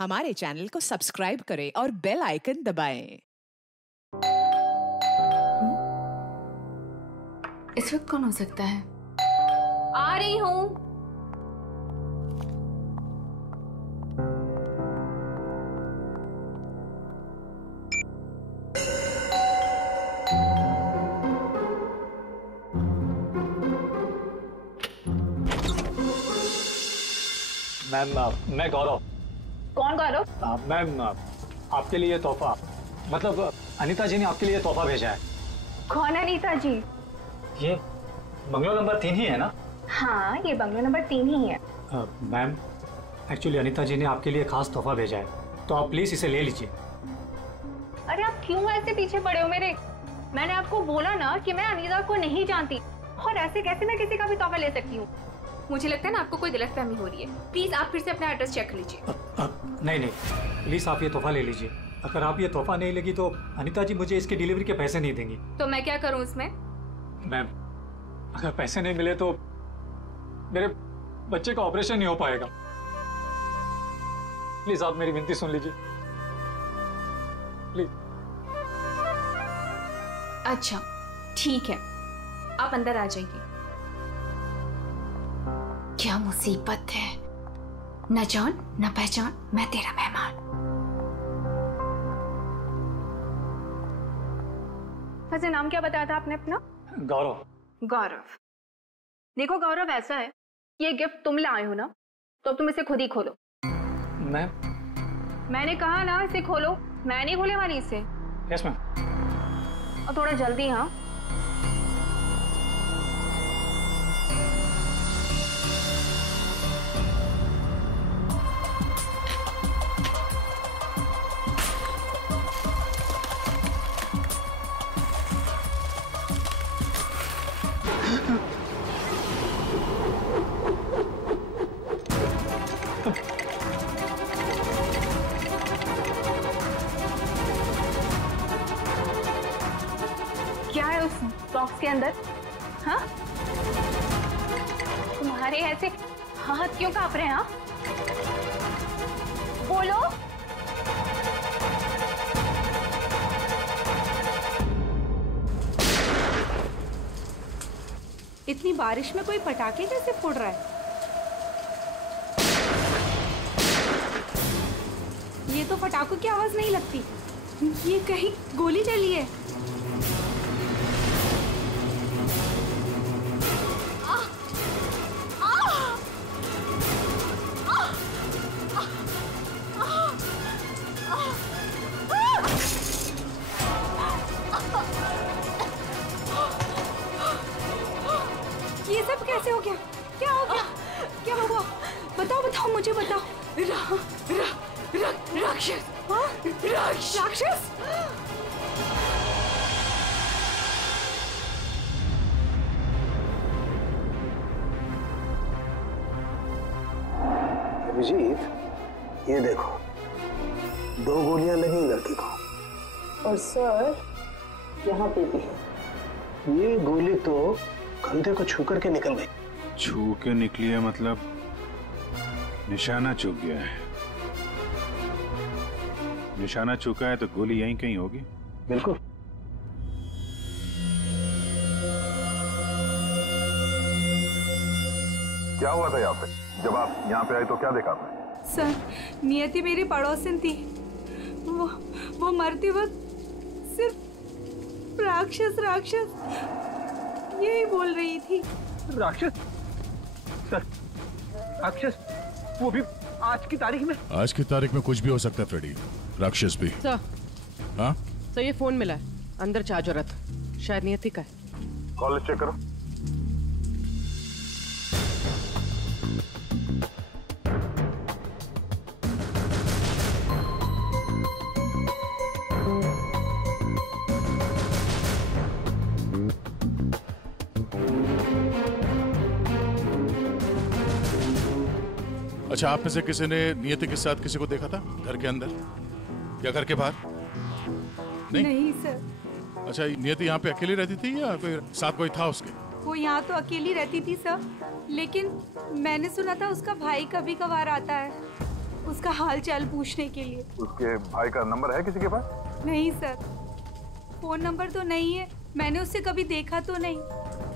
हमारे चैनल को सब्सक्राइब करें और बेल आइकन दबाएं। इस वक्त कौन हो सकता है? आ रही हूँ। मैम मैं गौरव। कौन गौरव? मैम आपके लिए तोहफा, मतलब अनीता जी ने आपके लिए तोहफा भेजा है। कौन अनीता जी? ये बंगलो नंबर 3 ही है ना? हाँ, ये बंगलो नंबर 3 ही है। मैम एक्चुअली अनीता जी ने आपके लिए खास तोहफा भेजा है, तो आप प्लीज इसे ले लीजिए। अरे आप क्यों ऐसे पीछे पड़े हो मेरे? मैंने आपको बोला ना कि मैं अनीता को नहीं जानती, और ऐसे कैसे मैं किसी का भी तोहफा ले सकती हूँ? मुझे लगता है ना आपको कोई गलतफहमी हो रही है। प्लीज आप फिर से अपना एड्रेस चेक कर लीजिए। नहीं प्लीज आप ये तोहफा ले लीजिए। अगर आप ये तोहफा नहीं लेगी तो अनीता जी मुझे इसके डिलीवरी के पैसे नहीं देंगी। तो मैं क्या करूँ इसमें? मैम अगर पैसे नहीं मिले तो मेरे बच्चे का ऑपरेशन नहीं हो पाएगा। प्लीज आप मेरी विनती सुन लीजिए, प्लीज। अच्छा ठीक है, आप अंदर आ जाइए। क्या मुसीबत है, न जान न पहचान, मैं तेरा मेहमान। वैसे नाम क्या बताया था आपने अपना? गौरव। गौरव। देखो गौरव, ऐसा है, ये गिफ्ट तुम ले आए हो ना, तो तुम इसे खुद ही खोलो। मैंने कहा ना इसे खोलो, मैं नहीं खोले वाली इसे। Yes ma'am. और थोड़ा जल्दी। हाँ क्या है उस बॉक्स के अंदर? हाँ, तुम्हारे ऐसे हाथ क्यों कांप रहे हैं? हाँ बोलो। इतनी बारिश में कोई पटाखे कैसे फोड़ रहा है? ये तो पटाखों की आवाज नहीं लगती, ये कहीं गोली चली है। ये सब कैसे हो गया? क्या हो गया? क्या हुआ? बताओ बताओ, मुझे बताओ। राक्षस। राक्षस? अभिजीत, ये देखो, 2 गोलियां लगी लड़की को। और सर यहाँ पे भी है। ये गोली तो कंधे को छू करके निकल गई। छू के निकली है मतलब निशाना चूक गया है। निशाना चूका है तो गोली यहीं कहीं होगी। बिल्कुल। क्या हुआ था यहाँ पे? जब आप यहाँ पे आए तो क्या देखा आपने? सर, नियति मेरी पड़ोसन थी। वो मरते वक्त सिर्फ राक्षस राक्षस यही बोल रही थी। राक्षस? सर, राक्षस? वो भी आज की तारीख में? आज की तारीख में कुछ भी हो सकता है फ्रेडी, राक्षस भी। सर, हाँ सर ये फोन मिला है, अंदर चार्ज रहा था, शायद नियति का है। कॉल चेक करो। अच्छा, आप में से किसी ने नियति के साथ किसी को देखा था घर के अंदर या घर के बाहर? नहीं सर। अच्छा, नियति यहाँ पे अकेली रहती थी या कोई साथ कोई था उसके? वो यहाँ तो अकेली रहती थी सर, लेकिन मैंने सुना था उसका भाई कभी कभार आता है। उसका हाल चाल पूछने के लिए। उसके भाई का नंबर है किसी के पास? नहीं सर, फोन नंबर तो नहीं है, मैंने उससे कभी देखा तो नहीं,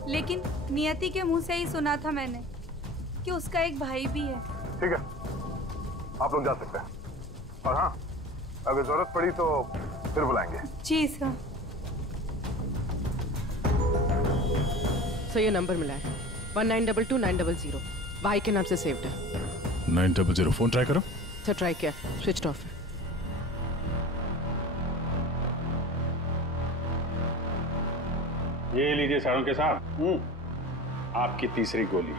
लेकिन नियति के मुंह से ही सुना था मैंने कि उसका एक भाई भी है। ठीक है, आप लोग जा सकते हैं। और हाँ, अगर जरूरत पड़ी तो फिर बुलाएंगे। जी सर। सर ये नंबर मिला है 1922-900, भाई के नाम से सेव्ड है। 900 फोन ट्राई करो। सर ट्राई किया, स्विच ऑफ है। ये लीजिए साळुंखे साहब, आपकी तीसरी गोली।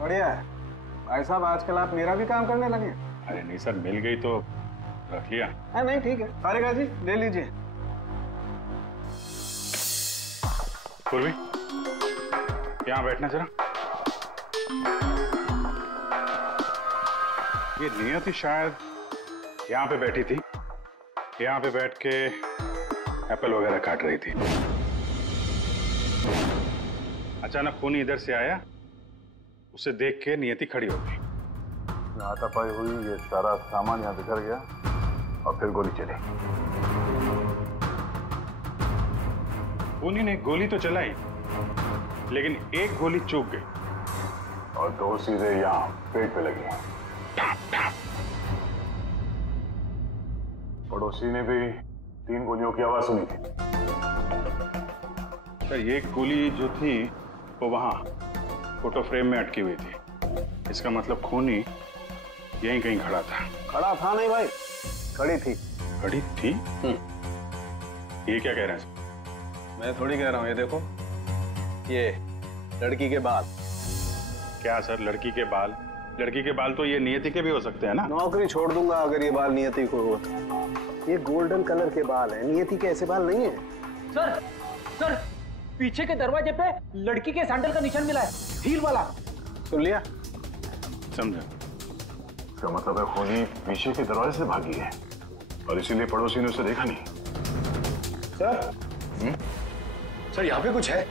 बढ़िया है भाई साहब, आजकल आप मेरा भी काम करने लगे। अरे नहीं सर, मिल गई तो रख लिया। नहीं ठीक है, तारिका जी ले लीजिए। पूर्वी, यहाँ बैठना जरा। ये नियति शायद यहाँ पे बैठी थी, यहाँ पे बैठ के एप्पल वगैरह काट रही थी। अचानक खूनी इधर से आया, उसे देख के नियति खड़ी हो गई। हाथापाई हुई, ये सारा सामान यहाँ बिखर गया और फिर गोली चली। खूनी ने गोली तो चलाई, लेकिन एक गोली चूक गई और दो सीधे यहाँ पेट पे लगी। पड़ोसी ने भी 3 गोलियों की आवाज सुनी थी। सर ये गोली जो थी वो वहां फोटो फ्रेम में अटकी हुई थी। इसका मतलब खूनी यहीं कहीं खड़ा था। खड़ा था नहीं भाई, खड़ी थी। खड़ी थी? ये क्या कह रहे हैं सर? मैं थोड़ी कह रहा हूँ, ये देखो, ये लड़की के बाल। क्या सर, लड़की के बाल? लड़की के बाल तो ये नियति के भी हो सकते हैं ना। नौकरी छोड़ दूंगा अगर ये बाल नियति को हो तो। ये गोल्डन कलर के बाल है, नियति के ऐसे बाल नहीं है। सर सर, पीछे के दरवाजे पे लड़की के सैंडल का निशान मिला है, हील वाला। सुन लिया? समझा। इसका मतलब है खूनी पीछे के दरवाजे से भागी है और इसीलिए पड़ोसी ने उसे देखा नहीं। सर सर यहाँ पे कुछ है।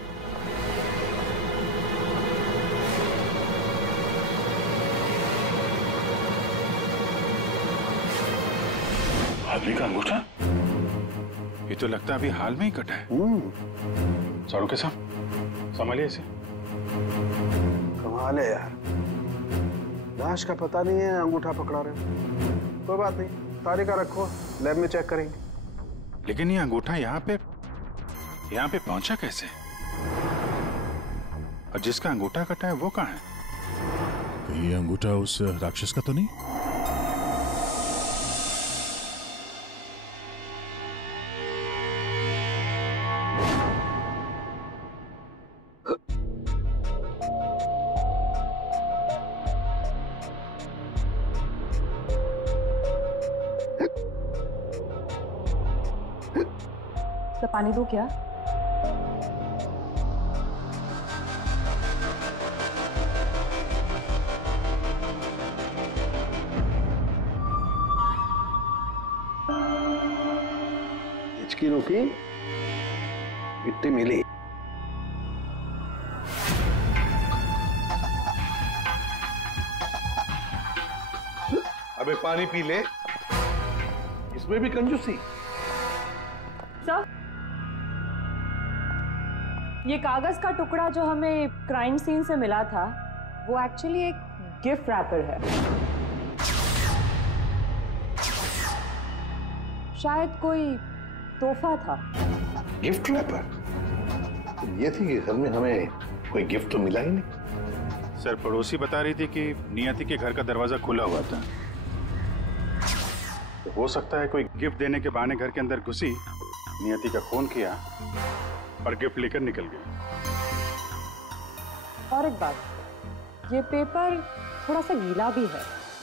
आदमी का अंगूठा? ये तो लगता है अभी हाल में ही कटा है। साळुंखे साहब, संभालिए इसे। कमाल है यार, लाश का पता नहीं है, अंगूठा पकड़ा रहे हो। कोई बात नहीं, तारिका रखो, लैब में चेक करेंगे। लेकिन ये अंगूठा यहाँ पे पहुंचा कैसे? और जिसका अंगूठा कटा है वो कहाँ है? ये अंगूठा उस राक्षस का तो नहीं? तो पानी दो क्या? हिचकी रुकी, मिट्टी मिली। अबे पानी पी ले, इसमें भी कंजूसी। सर, ये कागज का टुकड़ा जो हमें क्राइम सीन से मिला था, वो एक्चुअली एक गिफ्ट रैपर है। शायद कोई तोहफा था। Gift wrapper? ये थी कि घर में हमें कोई गिफ्ट तो मिला ही नहीं। सर, पड़ोसी बता रही थी कि नियति के घर का दरवाजा खुला हुआ था, तो हो सकता है कोई गिफ्ट देने के बहाने घर के अंदर घुसी, नियति का खून किया और गिफ्ट लेकर निकल गई। और एक बात, ये पेपर थोड़ा सा गीला भी है।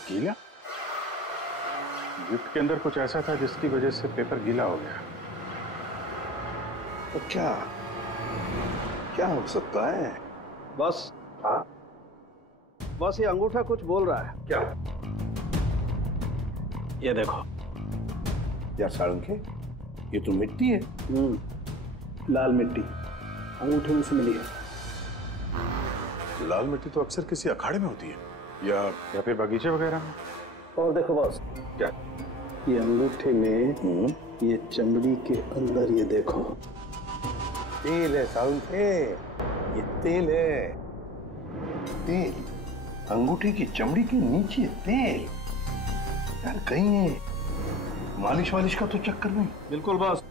गीला? गिफ्ट के अंदर कुछ ऐसा था जिसकी वजह से पेपर गीला हो गया। तो क्या क्या हो सकता है? बस बस ये अंगूठा कुछ बोल रहा है। क्या? ये देखो यार साळुंखे, ये तो मिट्टी है। लाल मिट्टी अंगूठे में से मिली है। लाल मिट्टी तो अक्सर किसी अखाड़े में होती है, या फिर बगीचे वगैरह में। और देखो बॉस, क्या? ये अंगूठे में ये चमड़ी के अंदर ये देखो, तेल है साउंड है, ये तेल है। तेल अंगूठे की चमड़ी के नीचे तेल। यार कहीं मालिश वालिश का तो चक्कर नहीं? बिल्कुल बॉस,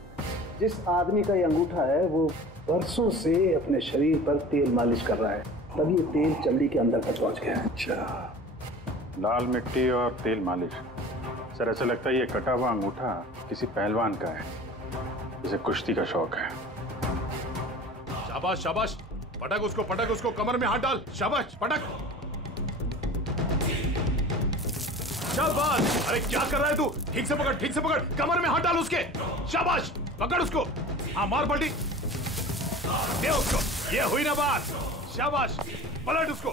जिस आदमी का ये अंगूठा है वो बरसों से अपने शरीर पर तेल मालिश कर रहा है, तभी ये तेल चमड़ी के अंदर तक पहुंच गया है। अच्छा, लाल मिट्टी और तेल मालिश। सर ऐसा लगता है ये कटा हुआ अंगूठा किसी पहलवान का है, जिसे कुश्ती का शौक है। शाबाश शाबाश, पटक उसको, कमर में हाथ डाल। शाबाश, पटक। शाबाश। अरे क्या कर रहा है तू? ठीक से पकड़, कमर में हाथ डाल उसके। शाबाश, पकड़ उसको। हाँ, मार पलटी दे उसको। ये हुई ना बात। शाबाश, पलट उसको।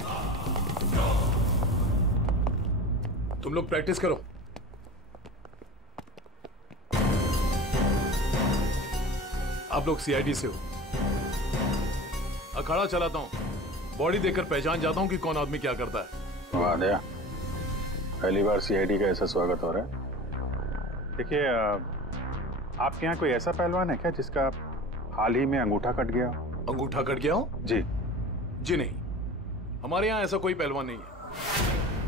तुम लोग प्रैक्टिस करो। आप लोग सीआईडी से हो। अखाड़ा चलाता हूं, बॉडी देखकर पहचान जाता हूं कि कौन आदमी क्या करता है। वाह दया, पहली बार सीआईडी का ऐसा स्वागत हो रहा है। देखिए, आपके यहाँ कोई ऐसा पहलवान है क्या जिसका हाल ही में अंगूठा कट गया? अंगूठा कट गया हो? जी नहीं, हमारे यहाँ ऐसा कोई पहलवान नहीं है।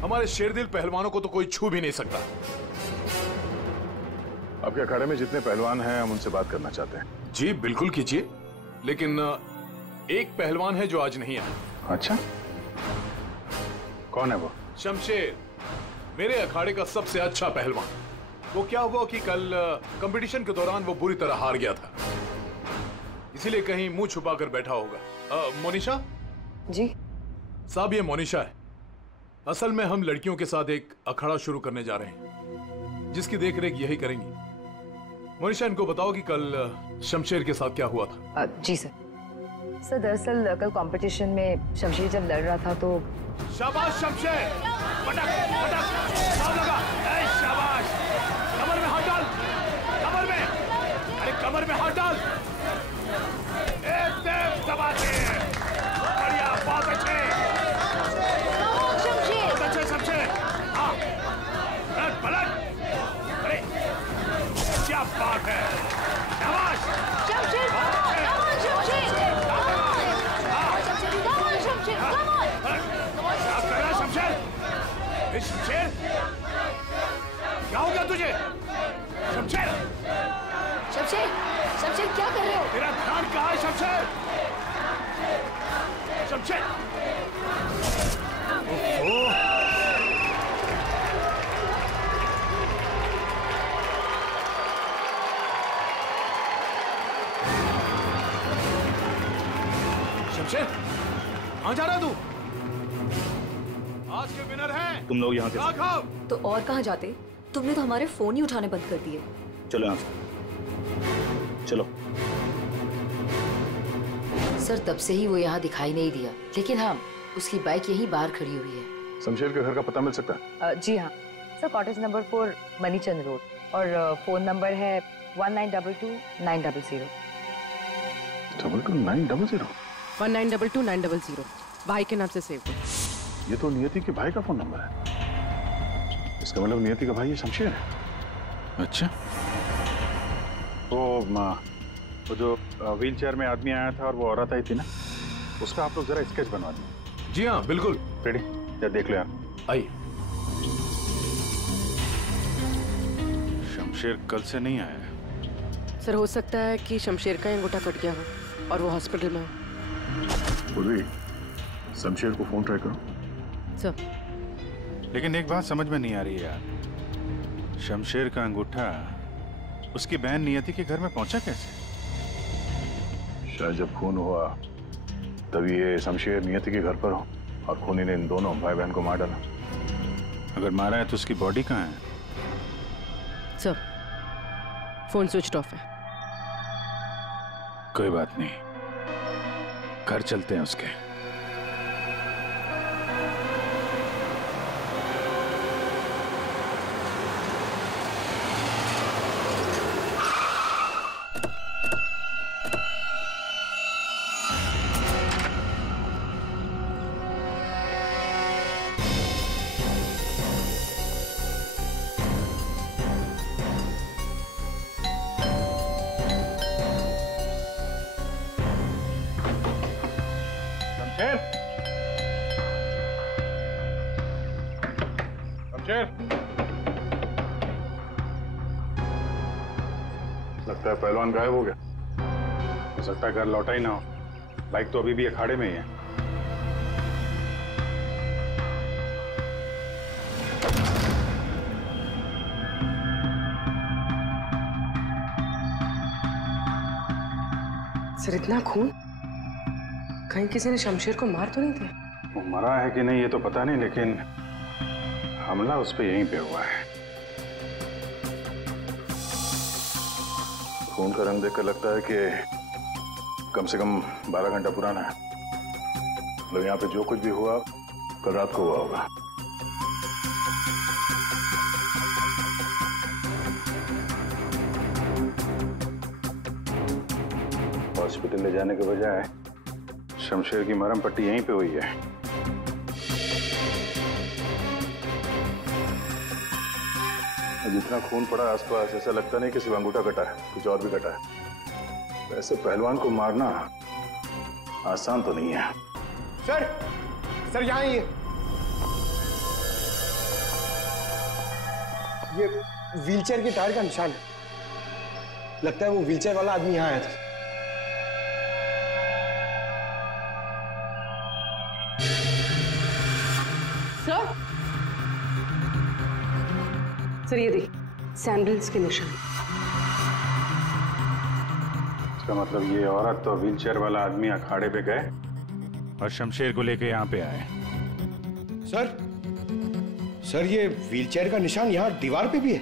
हमारे शेरदिल पहलवानों को तो कोई छू भी नहीं सकता। आपके अखाड़े में जितने पहलवान हैं हम उनसे बात करना चाहते हैं। जी बिल्कुल कीजिए, लेकिन एक पहलवान है जो आज नहीं आया। अच्छा, कौन है वो? शमशेर, मेरे अखाड़े का सबसे अच्छा पहलवान। वो क्या हुआ कि कल कंपटीशन के दौरान वो बुरी तरह हार गया था, इसीलिए कहीं मुंह छुपाकर बैठा होगा। मोनिशा जी साहब, ये मोनिशा है। असल में हम लड़कियों के साथ एक अखाड़ा शुरू करने जा रहे हैं, जिसकी देखरेख यही करेंगी। मोनिशा, इनको बताओ कि कल शमशेर के साथ क्या हुआ था। जी सर। सर दरअसल कल कंपटीशन में शमशेर जब लड़ रहा था तो। शाबाश शमशेर, पटक पटक, दाव लगा। ए शाबाश, कमर में हाथ डाल, कमर में। अरे कमर में हाथ डाल। एकदम दबा के। बढ़िया, बहुत अच्छे शमशेर। हाँ, पलट पलट। अरे क्या बात है, शाबाश शमशेर, शमशेर, क्या हो गया तुझे? शमशेर, शमशेर, शमशेर क्या कर रहे हो? तेरा ध्यान कहाँ है शमशेर? शमशेर, शमशेर, कहाँ जा रहा है तू? आज के विनर हैं तुम लोग यहाँ से। राघव। तो और कहाँ जाते? तुमने तो हमारे फोन ही उठाने बंद कर दिए। चलो यहाँ से, चलो। सर तब से ही वो यहाँ दिखाई नहीं दिया, लेकिन हाँ उसकी बाइक यहीं बाहर खड़ी हुई है। शमशेर के घर का पता मिल सकता है? जी हाँ सर, कॉटेज नंबर 4 मनीचंद रोड, और फोन नंबर है 1922-900। 22-900? 1922-900 भाई के नाम से सेव करो। ये तो नियति के भाई का फोन नंबर है। इसका मतलब नियति का भाई ये शमशेर है। अच्छा, वो जो व्हील चेयर में आदमी आया था और वो औरत आई थी ना, उसका आप लोग जरा स्केच बनवा दें। जी हाँ बिल्कुल। रेडी? या देख लो यार। आइए। शमशेर कल से नहीं आया है। सर हो सकता है कि शमशेर का अंगूठा कट गया हो और वो हॉस्पिटल में हो। उर्वी, शमशेर को फोन ट्राई करो। सर, लेकिन एक बात समझ में नहीं आ रही यार, शमशेर का अंगूठा उसकी बहन नियति के घर में पहुंचा कैसे? शायद जब खून हुआ तभी ये शमशेर नियति के घर पर हो और खूनी ने इन दोनों भाई बहन को मार डाला। अगर मारा है तो उसकी बॉडी कहाँ है? सर फोन स्विच ऑफ है। कोई बात नहीं, घर चलते हैं उसके। लगता है पहलवान गायब हो गया। हो सकता है घर लौटा ही ना हो। बाइक तो अभी भी अखाड़े में ही है। सर इतना खून, कहीं किसी ने शमशेर को मार तो नहीं दिया? वो मरा है कि नहीं ये तो पता नहीं, लेकिन हमला उस पर यहीं पे हुआ है। खून का रंग देखकर लगता है कि कम से कम 12 घंटा पुराना है। मतलब यहाँ पे जो कुछ भी हुआ कल रात को हुआ होगा। हॉस्पिटल ले जाने के बजाय शमशेर की मरहम पट्टी यहीं पे हुई है। जितना खून पड़ा आसपास ऐसा लगता नहीं कि सिर्फ अंगूठा कटा है, कुछ और भी कटा है। वैसे पहलवान को मारना आसान तो नहीं है। सर यहाँ ये व्हीलचेयर के टायर का निशान है। लगता है वो व्हीलचेयर वाला आदमी यहाँ आया था। सर ये देखिए, सैंडल्स के निशान। इसका मतलब ये औरत तो व्हीलचेयर वाला आदमी अखाड़े पे गए और शमशेर को लेके यहाँ पे आए। सर ये व्हीलचेयर का निशान यहाँ दीवार पे भी है।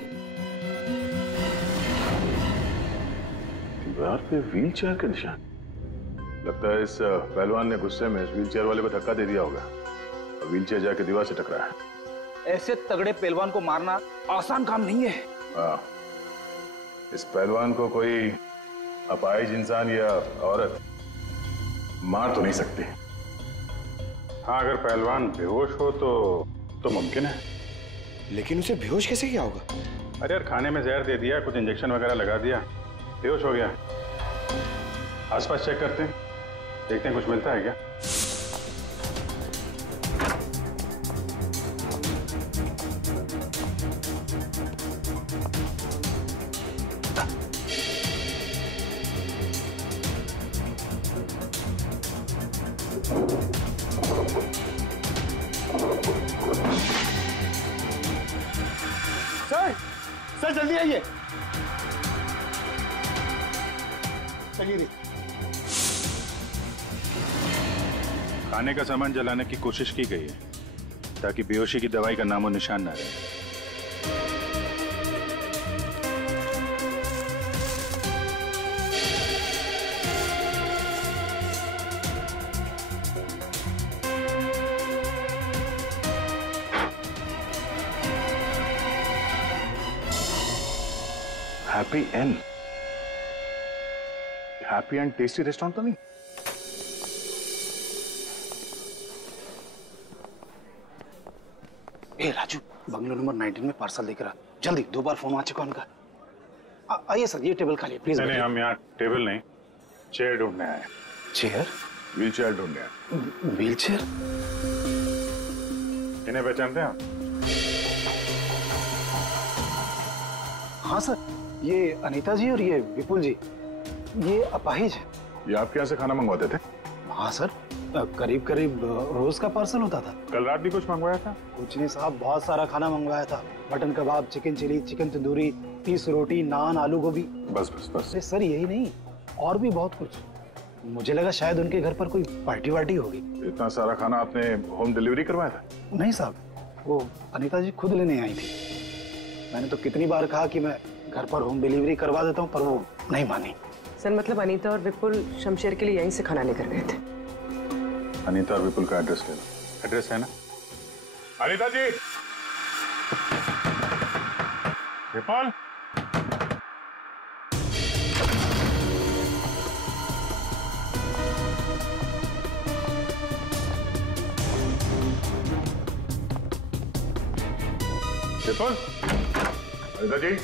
दीवार पे व्हीलचेयर का निशान? लगता है इस पहलवान ने गुस्से में इस व्हीलचेयर वाले को धक्का दे दिया होगा और व्हीलचेयर जाके दीवार से टकराया। ऐसे तगड़े पहलवान को मारना आसान काम नहीं है। हाँ, इस पहलवान को कोई अपाहिज इंसान या औरत मार तो नहीं सकती। हाँ, अगर पहलवान बेहोश हो तो मुमकिन है। लेकिन उसे बेहोश कैसे किया होगा? अरे यार, खाने में जहर दे दिया, कुछ इंजेक्शन वगैरह लगा दिया, बेहोश हो गया। आसपास चेक करते हैं, देखते हैं कुछ मिलता है क्या। सर जल्दी आइए। चलिए। खाने का सामान जलाने की कोशिश की गई है ताकि बेहोशी की दवाई का नामो निशान ना रहे। हैप्पी एंड टेस्टी रेस्टोरेंट तो नहीं? ए राजू, बंगलो नंबर 19 में पार्सल लेकर आ जल्दी। 2 बार फोन आ चुका उनका। आइए सर, ये टेबल खाली प्लीज। नहीं, हम यहाँ टेबल नहीं, चेयर ढूंढने आए। चेयर? व्हील चेयर ढूंढने आए। Wheel chair? इन्हें पहचानते हैं आप? हाँ सर, ये अनीता जी और ये विपुल जी, ये अपाहिज है। ये आपके यहाँ से खाना मंगवाते थे? हाँ सर, करीब करीब रोज का पार्सल होता था। कल रात भी कुछ मंगवाया था? कुछ नहीं साहब, बहुत सारा खाना मंगवाया था। मटन कबाब, चिकन चिली, चिकन तंदूरी, 30 रोटी, नान, आलू गोभी। बस बस बस। सर यही नहीं, और भी बहुत कुछ। मुझे लगा शायद उनके घर पर कोई पार्टी वार्टी होगी। इतना सारा खाना आपने होम डिलीवरी करवाया था? नहीं साहब, वो अनीता जी खुद लेने आई थी। मैंने तो कितनी बार कहा कि मैं घर पर होम डिलीवरी करवा देता हूँ, पर वो नहीं मानी। सर मतलब अनीता और विपुल शमशेर के लिए यहीं से खाना लेकर गए थे। अनीता और विपुल का एड्रेस ले लो। एड्रेस है ना? अनीता जी, विपुल, विपुल, अनीता जी।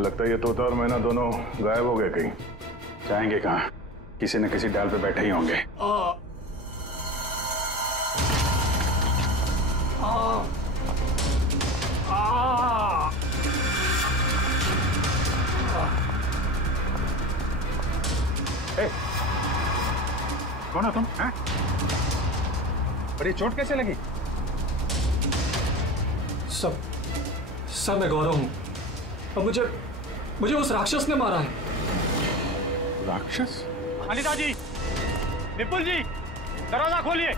लगता है ये तोता और मैना दोनों गायब हो गए कहीं। जाएंगे कहाँ? किसी न किसी डाल पे बैठे ही होंगे। कौन हो तुम? हैं? बड़ी चोट कैसे लगी? सब मैं गौरव हूं और मुझे उस राक्षस ने मारा है। राक्षस? अनिता जी, विपुल जी, दरवाजा खोलिए।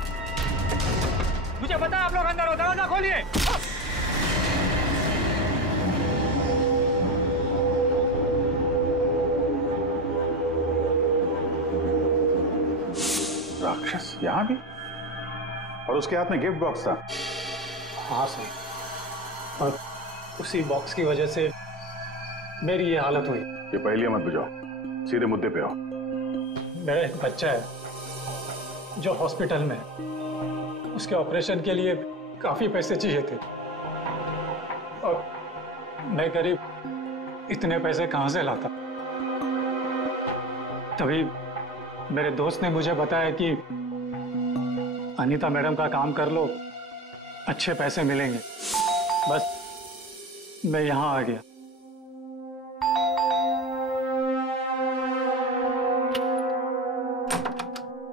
मुझे पता है आप लोग अंदर हो, दरवाजा खोलिए। राक्षस यहाँ भी? और उसके हाथ में गिफ्ट बॉक्स था। हाँ सर, और उसी बॉक्स की वजह से मेरी ये हालत हुई। ये पहेलियां मत बुझाओ, सीधे मुद्दे पे आओ। मेरा एक बच्चा है जो हॉस्पिटल में है। उसके ऑपरेशन के लिए काफी पैसे चाहिए थे और मैं गरीब इतने पैसे कहां से लाता। तभी मेरे दोस्त ने मुझे बताया कि अनीता मैडम का काम कर लो, अच्छे पैसे मिलेंगे। बस मैं यहां आ गया।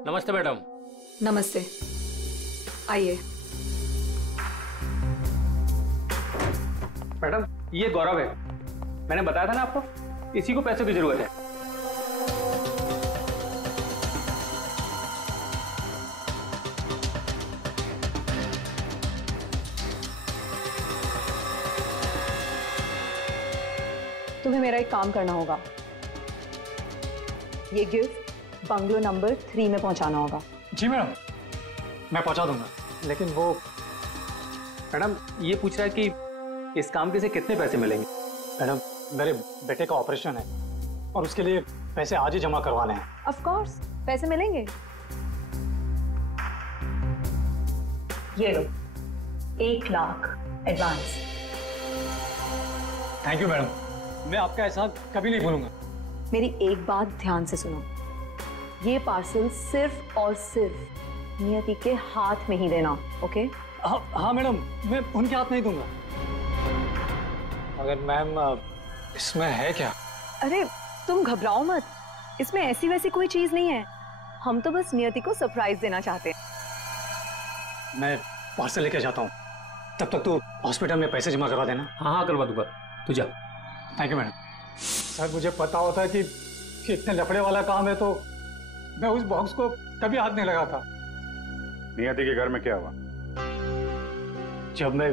नमस्ते मैडम। नमस्ते, आइए। मैडम, ये गौरव है। मैंने बताया था ना आपको, इसी को पैसों की जरूरत है। तुम्हें मेरा एक काम करना होगा। ये गिफ्ट बंगलो नंबर 3 में पहुंचाना होगा। जी मैडम, मैं पहुंचा दूंगा। लेकिन वो मैडम ये पूछ रहा है कि इस काम के से कितने पैसे मिलेंगे? मैडम, मेरे बेटे का ऑपरेशन है और उसके लिए पैसे आज ही जमा करवाने हैं। ऑफ कोर्स पैसे मिलेंगे। ये लो 1 lakh advance. Thank you madam, मैं आपका एहसान कभी नहीं भूलूंगा। मेरी एक बात ध्यान से सुनो, ये पार्सल सिर्फ और सिर्फ नियति के हाथ में ही देना, ओके? हाँ मैडम, मैं उनके हाथ नहीं दूंगा। मगर मैम, इसमें है क्या? अरे तुम घबराओ मत, इसमें ऐसी वैसी कोई चीज नहीं है। हम तो बस नियति को सरप्राइज देना चाहते हैं। मैं पार्सल लेके जाता हूँ, तब तक तू हॉस्पिटल में पैसे जमा करवा देना। हाँ करवा दूंगा, तू जा। Thank you madam. सर, मुझे पता होता कि इतने लफड़े वाला काम है तो मैं उस बॉक्स को कभी हाथ नहीं लगाता। नियति के घर में क्या हुआ? जब मैं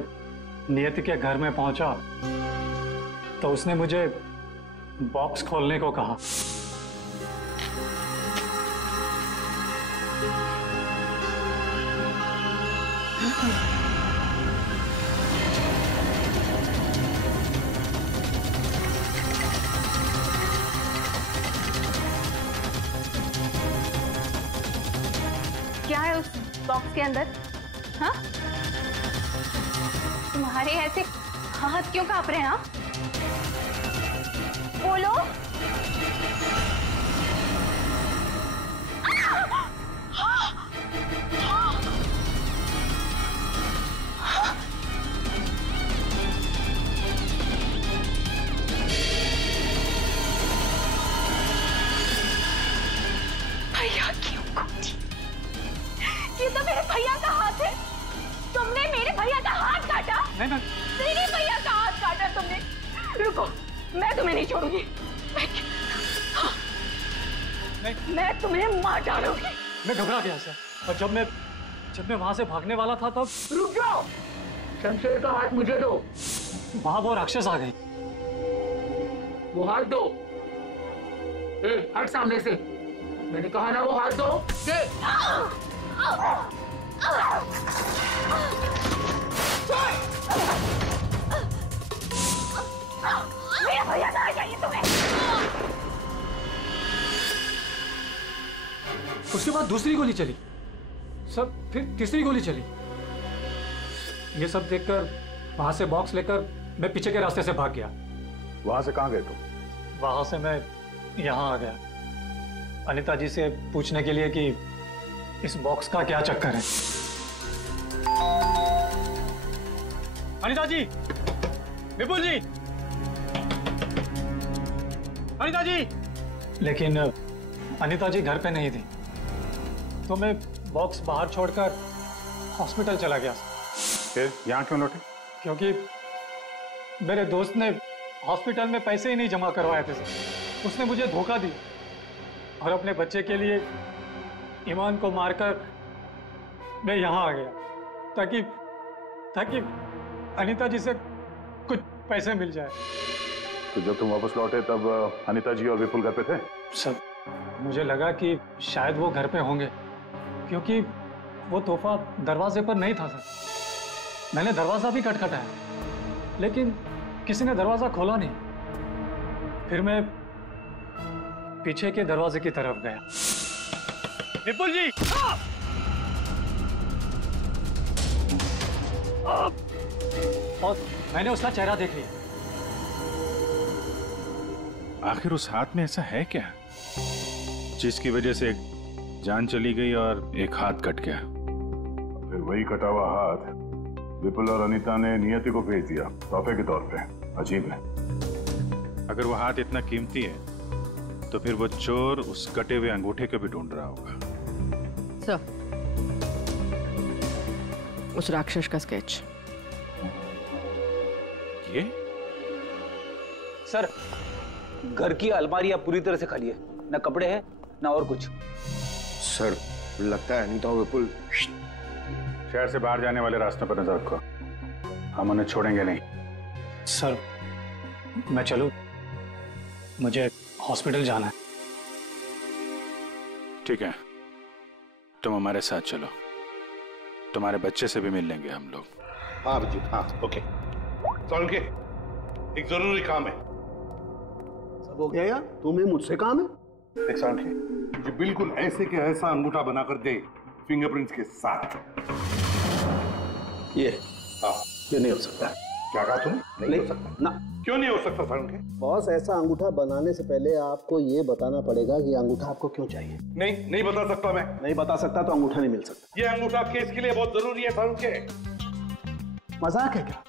नियति के घर में पहुंचा तो उसने मुझे बॉक्स खोलने को कहा। क्या है उस बॉक्स के अंदर? हाँ? तुम्हारे ऐसे हाथ क्यों कांप रहे हैं? हाँ? बोलो। भैया क्यों कूदी? ये तो मेरे भैया का हाथ है। तुमने मेरे भैया का हाथ काटा? नहीं। मेरे भैया का हाथ काटा तुमने। रुको, मैं तुम्हें नहीं छोड़ूंगी। मैं तुम्हें मार डालूंगी। मैं घबरा गया सर, और जब मैं वहां से भागने वाला था तब। रुक जाओ, शमशेर का हाथ मुझे दो। वहां वो राक्षस आ गई। वो हाथ दो। ए, हट सामने से। मैंने कहा ना वो हाथ दो। दे। मेरा भैया कहाँ चाहिए तुम्हें? उसके बाद दूसरी गोली चली, सब फिर तीसरी गोली चली। ये सब देखकर वहां से बॉक्स लेकर मैं पीछे के रास्ते से भाग गया। वहां से कहाँ गए तुम? वहां से मैं यहाँ आ गया अनीता जी से पूछने के लिए कि इस बॉक्स का क्या चक्कर है। अनीता जी, विपुल जी, अनीता जी। लेकिन अनीता जी घर पे नहीं थी, तो मैं बॉक्स बाहर छोड़कर हॉस्पिटल चला गया। फिर यहाँ क्यों लौटे? क्योंकि मेरे दोस्त ने हॉस्पिटल में पैसे ही नहीं जमा करवाए थे सर। उसने मुझे धोखा दिया और अपने बच्चे के लिए ईमान को मारकर मैं यहाँ आ गया ताकि अनीता जी से कुछ पैसे मिल जाए। तो जब तुम वापस लौटे तब अनीता जी और विपुल घर पे थे? सर, मुझे लगा कि शायद वो घर पे होंगे क्योंकि वो तोहफा दरवाजे पर नहीं था सर। मैंने दरवाजा भी खटखटाया लेकिन किसी ने दरवाजा खोला नहीं। फिर मैं पीछे के दरवाजे की तरफ गया। विपुल जी! और मैंने उसका चेहरा देख लिया। आखिर उस हाथ में ऐसा है क्या जिसकी वजह से एक जान चली गई और एक हाथ कट गया? फिर वही कटा हुआ हाथ विपुल और अनीता ने नियति को भेज दिया तोहफे के तौर पे। अजीब है। अगर वो हाथ इतना कीमती है तो फिर वो चोर उस कटे हुए अंगूठे को भी ढूंढ रहा होगा। सर, उस राक्षस का स्केच। ये? सर, घर की अलमारी अब पूरी तरह से खाली है, ना कपड़े हैं ना और कुछ। सर, लगता है अनीता और विपुल शहर से बाहर जाने वाले रास्ते पर नजर रखो, हम उन्हें छोड़ेंगे नहीं। सर, मैं चलूं? मुझे हॉस्पिटल जाना है। ठीक है, तुम हमारे साथ चलो, तुम्हारे बच्चे से भी मिल लेंगे हम लोग। हाँ अभिजीत, हाँ ओके। के एक जरूरी काम है। सब हो गया यार? तुम्हें मुझसे काम है? एक के मुझे बिल्कुल ऐसे के ऐसा अंगूठा बनाकर दे फिंगरप्रिंट्स के साथ। ये? हाँ। ये नहीं हो सकता। क्या कहा तुमने? नहीं हो सकता ना। क्यों नहीं हो सकता के? बॉस, ऐसा अंगूठा बनाने से पहले आपको ये बताना पड़ेगा कि अंगूठा आपको क्यों चाहिए। नहीं बता सकता मैं। नहीं बता सकता तो अंगूठा नहीं मिल सकता। ये अंगूठा केस के लिए बहुत जरूरी है के। मजाक है क्या?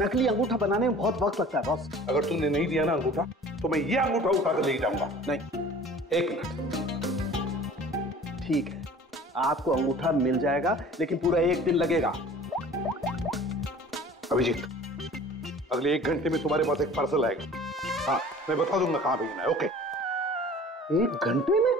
नकली अंगूठा बनाने में बहुत वक्त लगता है बॉस। अगर तुमने नहीं दिया ना अंगूठा तो मैं ये अंगूठा उठाकर ले जाऊंगा। नहीं, एक मिनट। ठीक है, आपको अंगूठा मिल जाएगा लेकिन पूरा 1 दिन लगेगा। अभिजीत, अगले 1 घंटे में तुम्हारे पास एक पार्सल आएगा। हाँ, मैं बता दूंगा कहां भेजना है। ओके? 1 घंटे में?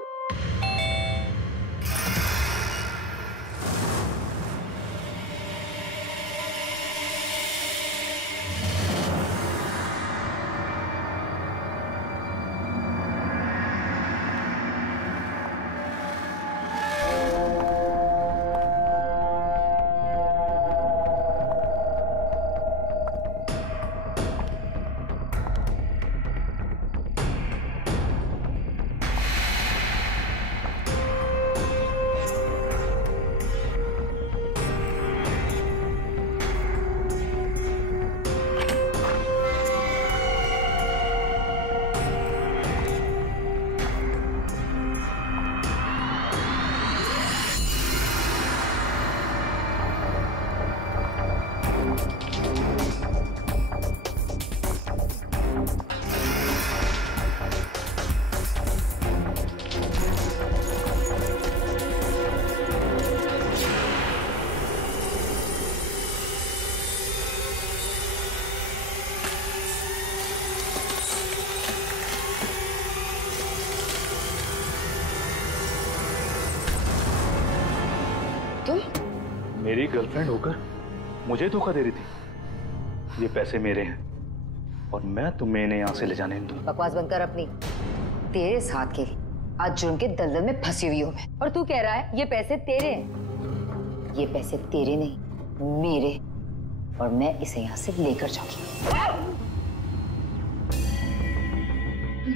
मेरी गर्लफ्रेंड होकर मुझे धोखा दे रही थी। ये पैसे मेरे हैं और मैं तुम्हें इन्हें यहाँ से ले जाने नहीं दूंगा। बकवास बंद कर अपनी। तेरे साथ के लिए आज जुर्म के दलदल में फंसी हुई हूँ मैं, और तू कह रहा है ये पैसे तेरे हैं। ये पैसे तेरे नहीं, मेरे, और मैं इसे यहाँ से लेकर जाऊंगी।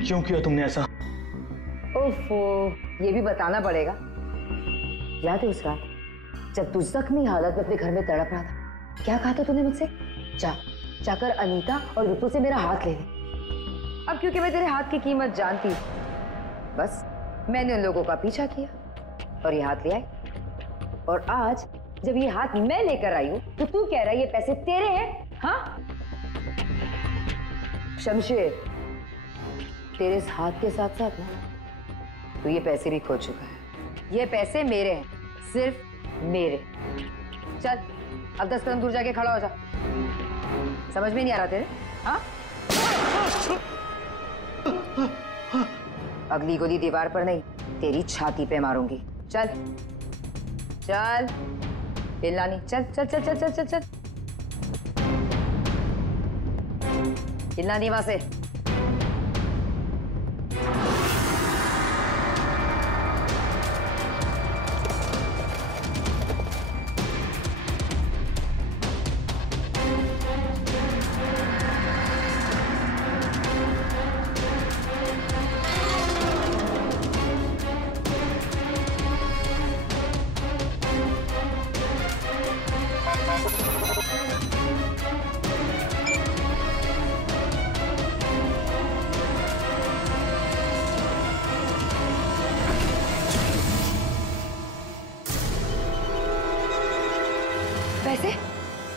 क्यों किया तुमने ऐसा? ओफो, ये भी बताना पड़ेगा। याद है उस रात जब तू जख्मी हालत में अपने घर में तड़प रहा था, क्या कहा था तूने मुझसे? जाकर अनीता और विपुल से मेरा हाथ ले ले। हाँ, क्योंकि मैं तेरे हाथ की कीमत जानती हूँ। बस मैंने उन लोगों का पीछा किया और ये हाथ ले आई। और आज जब ये हाथ मैं लेकर आई हूं तो तू कह रहा है ये पैसे तेरे हैं? हाँ शमशेर, तेरे इस हाथ के साथ साथ ना तू ये पैसे भी खो चुका है। ये पैसे मेरे हैं, सिर्फ मेरे। चल अब 10 कदम दूर जाके खड़ा हो जा। समझ में नहीं आ रहा तेरे? हाँ, अगली गोली दीवार पर नहीं, तेरी छाती पे मारूंगी। चल चल, हिलना नहीं। चल चल चल चल चल चल चल, हिलना नहीं वहां से।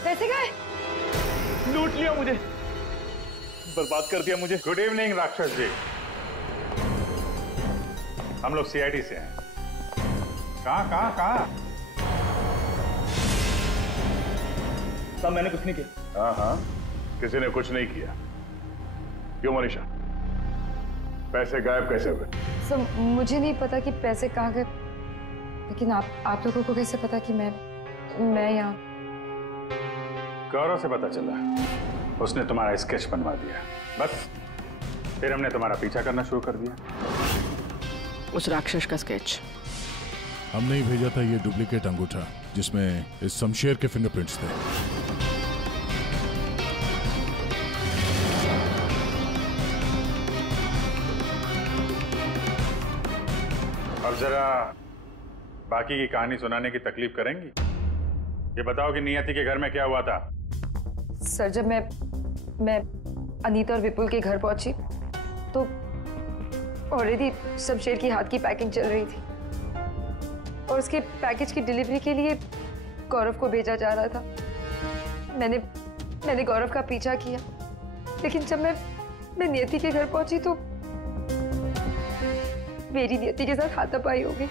पैसे गए? लूट लिया मुझे, बर्बाद कर दिया मुझे। गुड इवनिंग राक्षस जी, हम लोग सीआईडी से हैं। कहाँ? साहब मैंने कुछ नहीं किया। हाँ, किसी ने कुछ नहीं किया। क्यों मनीषा, पैसे गायब कैसे हुए? सर मुझे नहीं पता कि पैसे कहाँ गए, लेकिन आप लोगों को कैसे पता कि मैं यहाँ? गौरव से पता चला, उसने तुम्हारा स्केच बनवा दिया। बस फिर हमने तुम्हारा पीछा करना शुरू कर दिया। उस राक्षस का स्केच हमने ही भेजा था, ये डुप्लीकेट अंगूठा जिसमें इस शमशेर के फिंगरप्रिंट्स थे। अब जरा बाकी की कहानी सुनाने की तकलीफ करेंगी? ये बताओ कि नियति के घर में क्या हुआ था? सर जब मैं अनीता और विपुल के घर पहुंची तो ऑलरेडी शमशेर की हाथ की पैकिंग चल रही थी और उसके पैकेज की डिलीवरी के लिए गौरव को भेजा जा रहा था। मैंने गौरव का पीछा किया, लेकिन जब मैं नियति के घर पहुंची तो मेरी नियति के साथ हाथापाई हो गई।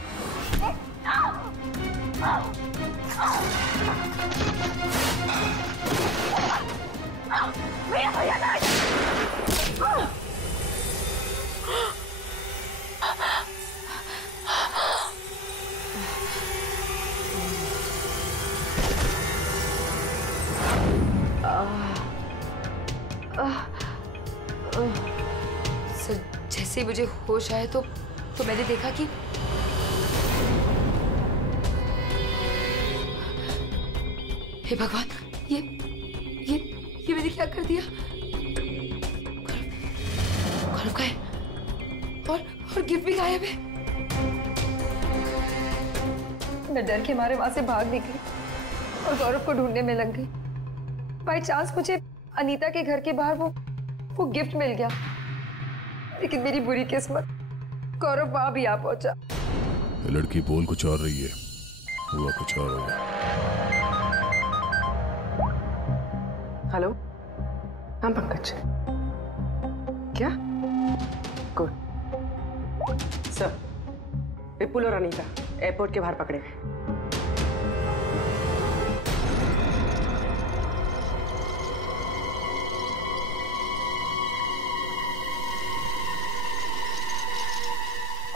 सर जैसे ही मुझे होश आया तो मैंने देखा कि हे भगवान, ये मैंने क्या कर दिया? गौरव का है और गिफ्ट भी गायब है। मैं डर के मारे वहां से भाग निकली और गौरव को ढूंढने में लग गई। बाई चांस मुझे अनीता के घर के बाहर वो गिफ्ट मिल गया, लेकिन मेरी बुरी किस्मत गौरव वहां भी आ पहुंचा। लड़की बोल कुछ और रही है, हुआ कुछ और होगा। हेलो, हाँ पंकज, क्या? गुड सर, विपुल और अनीता एयरपोर्ट के बाहर पकड़े गए।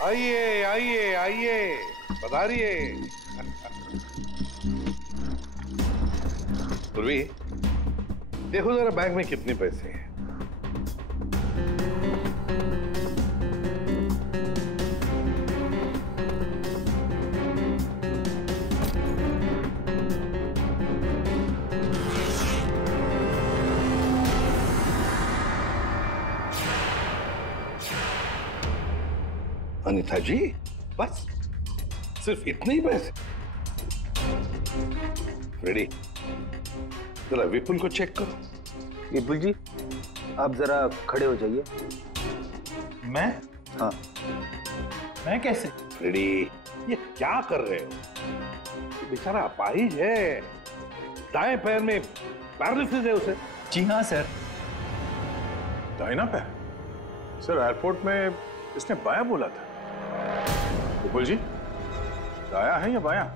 आइए आइए आइए, पधारिए। पूर्वी, देखो जरा बैंक में कितने पैसे हैं। अनीता जी, बस सिर्फ इतने ही पैसे? रेडी, जरा विपुल को चेक करो। विपुल जी, आप जरा खड़े हो जाइए। मैं? हाँ। मैं कैसे? रेडी, ये क्या कर रहे हो? बेचारा अपाहिज है, दाएं पैर में पैरालिसिस है उसे। जी हाँ सर। दाहिना पैर? सर एयरपोर्ट में इसने बायां बोला था। विपुल जी, दाया है या बायां?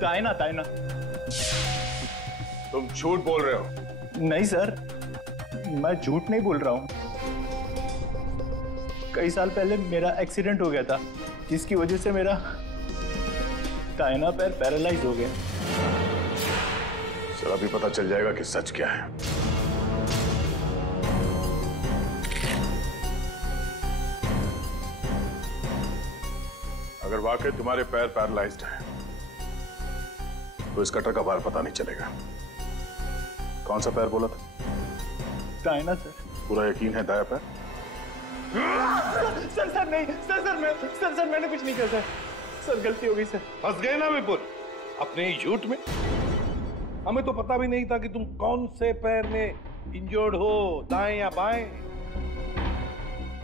दाहिना दाहिना। तुम झूठ बोल रहे हो। नहीं सर, मैं झूठ नहीं बोल रहा हूँ। कई साल पहले मेरा एक्सीडेंट हो गया था, जिसकी वजह से मेरा दाहिना पैर पैरालाइज हो गया। सर अभी पता चल जाएगा कि सच क्या है। अगर वाकई तुम्हारे पैर पैरालाइज्ड हैं, तो इस कटर का भार पता नहीं चलेगा। कौन सा पैर बोला था? दाहिना सर। पूरा यकीन है दाया पैर? सर नहीं, सर मैंने कुछ नहीं किया सर गलती हो गई सर। फंस गए ना विपुल अपने ही झूठ में। हमें तो पता भी नहीं था कि तुम कौन से पैर में इंजर्ड हो, दाएं या बाएं।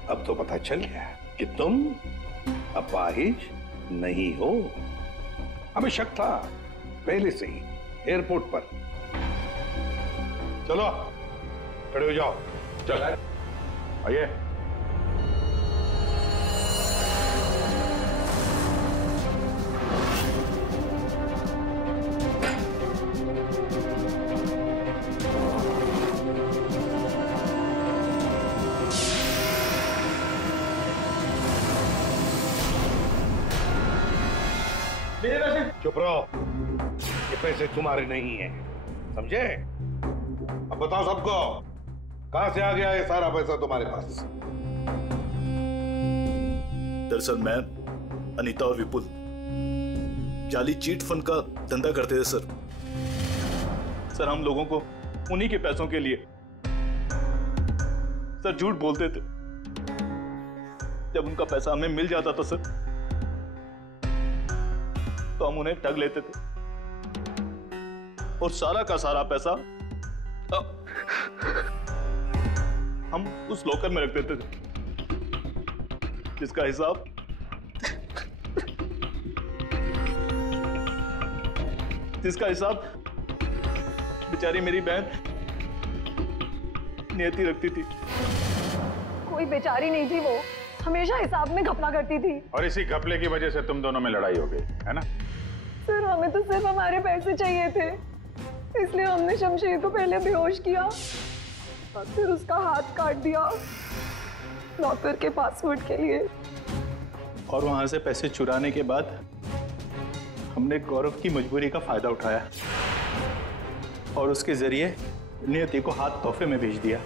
अब तो पता चल गया कि तुम अपाहिज नहीं हो। हमें शक था पहले से ही एयरपोर्ट पर। चलो खड़े हो जाओ। चल आइए। चुप रहो, ये पैसे तुम्हारे नहीं हैं, समझे? अब बताओ सबको, कहां से आ गया ये सारा पैसा तुम्हारे पास? दरअसल मैं, अनीता और विपुल जाली चीट फंड का धंधा करते थे सर। सर हम लोगों को उन्हीं के पैसों के लिए सर झूठ बोलते थे। जब उनका पैसा हमें मिल जाता था सर, तो हम उन्हें ठग लेते थे और सारा का सारा पैसा हम उस लॉकर में रख देते थे, जिसका हिसाब बेचारी मेरी बहन नियति रखती थी। कोई बेचारी नहीं थी, वो हमेशा हिसाब में घपला करती थी। और इसी घपले की वजह से तुम दोनों में लड़ाई हो गई, है ना? सर हमें तो सिर्फ हमारे पैसे चाहिए थे, इसलिए हमने शमशेर को पहले बेहोश किया और फिर उसका हाथ काट दिया लॉकर के पासवर्ड के लिए। और वहां से पैसे चुराने के बाद हमने गौरव की मजबूरी का फायदा उठाया और उसके जरिए नियति को हाथ तोहफे में भेज दिया।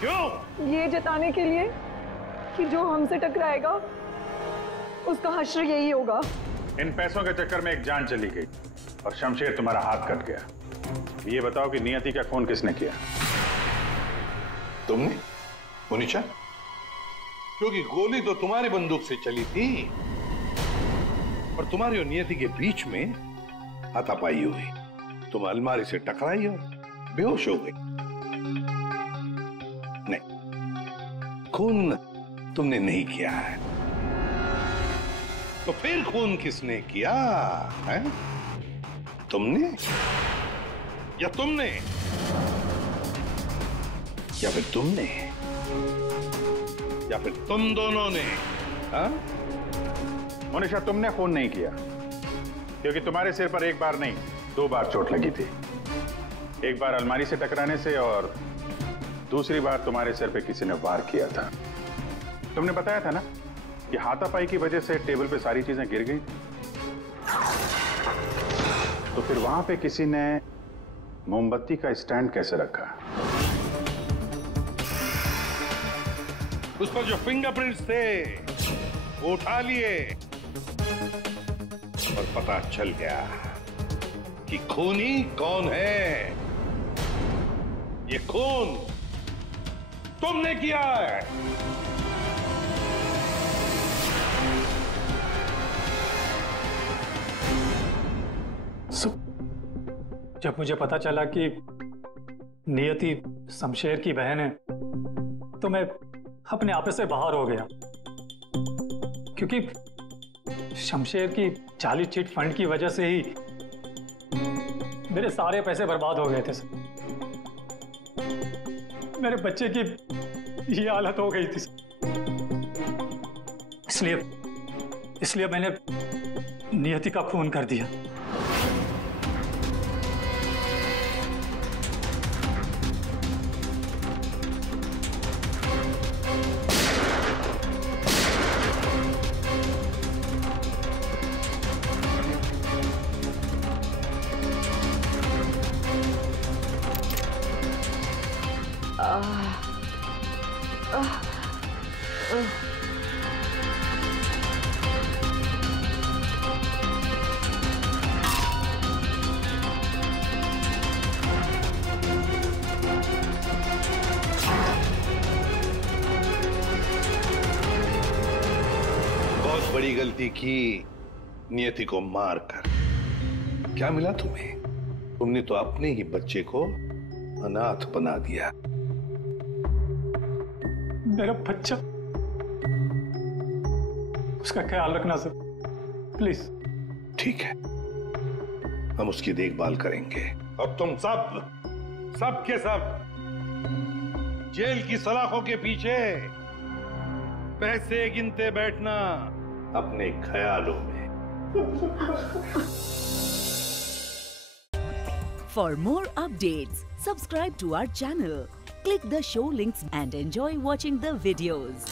क्यों? ये जताने के लिए कि जो हमसे टकराएगा उसका हश्र यही होगा। इन पैसों के चक्कर में एक जान चली गई और शमशेर तुम्हारा हाथ कट गया। ये बताओ कि नियति का खून किसने किया? तुमने, मोनिशा? क्योंकि गोली तो तुम्हारी बंदूक से चली थी और तुम्हारी और नियति के बीच में हाथापाई हुई। तुम अलमारी से टकराई और बेहोश हो गई। नहीं, खून तुमने नहीं किया है। तो फिर खून किसने किया है? तुमने या तुमने या फिर तुमने या फिर तुम दोनों ने? हाँ? मोनिशा, तुमने खून नहीं किया, क्योंकि तुम्हारे सिर पर एक बार नहीं 2 बार चोट लगी थी। एक बार अलमारी से टकराने से और दूसरी बार तुम्हारे सिर पे किसी ने वार किया था। तुमने बताया था ना कि हाथापाई की वजह से टेबल पे सारी चीजें गिर गई। तो फिर वहां पे किसी ने मोमबत्ती का स्टैंड कैसे रखा? उस पर जो फिंगरप्रिंट्स थे वो उठा लिए और पता चल गया कि खूनी कौन है। ये खून तुमने किया है। जब मुझे पता चला कि नियति शमशेर की बहन है तो मैं अपने आप से बाहर हो गया, क्योंकि शमशेर की जाली चिट फंड की वजह से ही मेरे सारे पैसे बर्बाद हो गए थे। मेरे बच्चे की ये हालत हो गई थी, इसलिए मैंने नियति का खून कर दिया। बड़ी गलती की नियति को मारकर। क्या मिला तुम्हें? तुमने तो अपने ही बच्चे को अनाथ बना दिया। मेरा बच्चा, उसका ख्याल रखना सर, प्लीज। ठीक है, हम उसकी देखभाल करेंगे। अब तुम सब के सब जेल की सलाखों के पीछे पैसे गिनते बैठना अपने ख्यालों में। For more updates, subscribe to our channel, click the show links and enjoy watching the videos.